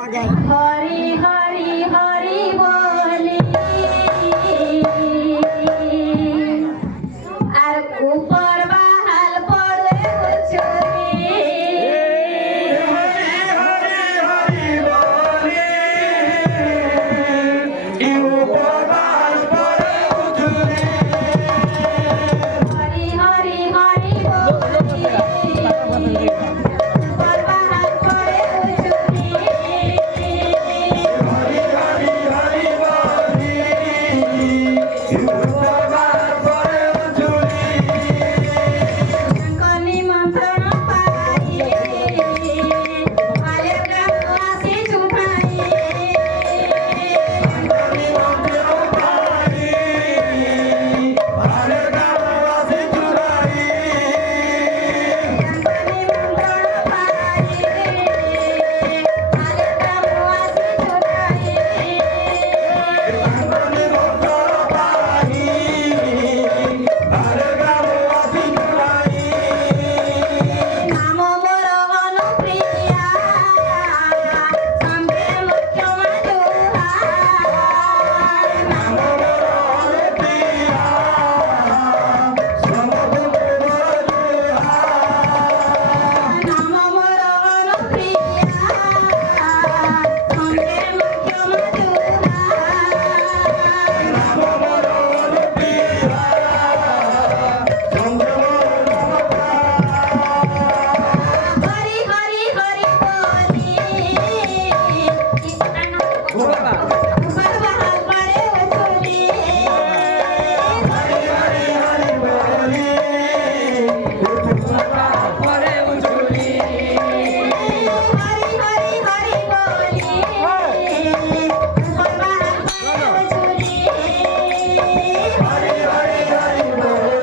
हरि हरि हरि बोली আর উপর বাহাল পড়ে উচুরি হরি হরি বলি উপবাস পরে উঠুরি হরি হরি হরি বলি উপর বাহাল পড়ে উচুরি হরি হরি হরি বলি উপবাস পরে উঠুরি কলি মন্ত্রণ পাই আলে গ্রামবাসী চুপাই হরি মন্দির পাই আরে গাওয়াসি চুরাই কলি মন্ত্রণ পাই আলে গ্রামবাসী চুপাই হরি মন্দির পাই আরে গাওয়াসি চুরাই নাম মোর অনুপ্রিয়া সঙ্গে মুখ্য মধুরা নাম নাম মোর অনুপ্রিয়া সঙ্গে মুখ্য মধুরা হরি হরি হরি বলি উপর বাহাল পড়ে উচুরি হরি হরি হরি বলি হরি হরি হরি বলি উপর বাহাল পড়ে উচুরি হরি হরি বলি